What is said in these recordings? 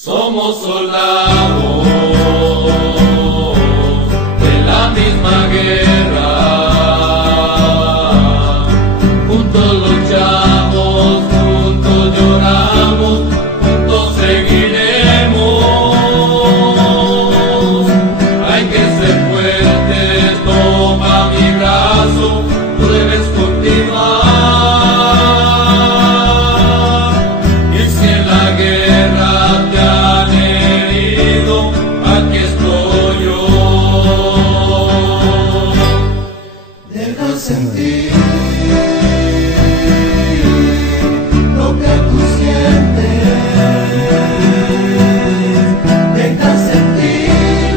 Somos soldados de la misma guerra, juntos luchamos, juntos lloramos, juntos seguiremos. Hay que ser fuertes, toma mi brazo, tú debes continuar. Y si en la guerra te han herido, aquí estoy yo. Deja sentir lo que tú sientes. Deja sentir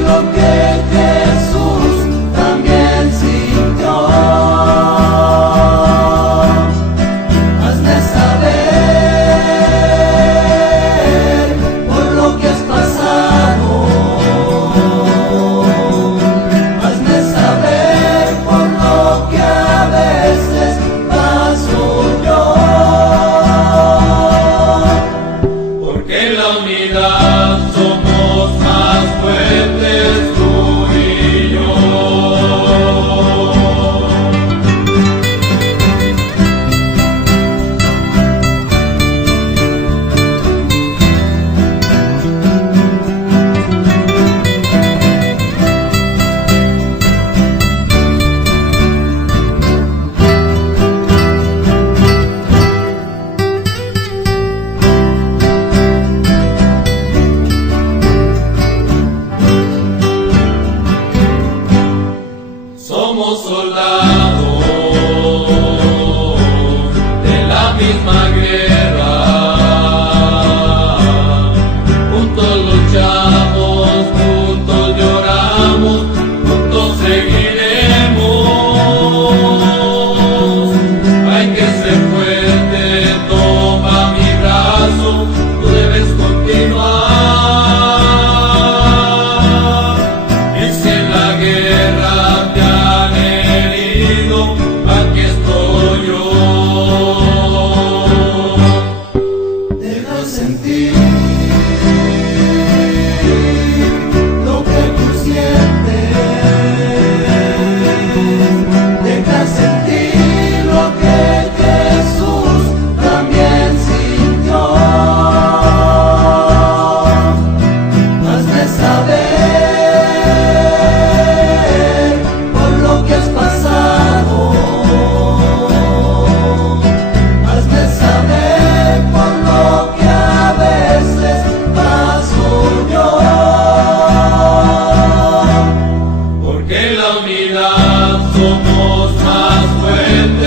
lo que Jesús también sintió. Hazme saber por lo que has pasado. Hazme saber por lo que a veces paso yo. Porque en la unidad somos más fuertes tú y yo. Somos soldados de la misma guerra, juntos luchamos, juntos lloramos, juntos seguiremos. Hay que ser fuerte, toma mi brazo, tú debes continuar. Y si en la guerra te han herido, aquí estoy yo. Deja sentir lo que tú sientes. Deja sentir lo que Jesús también sintió. Hazme saber por lo que has pasado. Hazme saber por lo que a veces paso yo. Porque en la unidad somos más fuertes.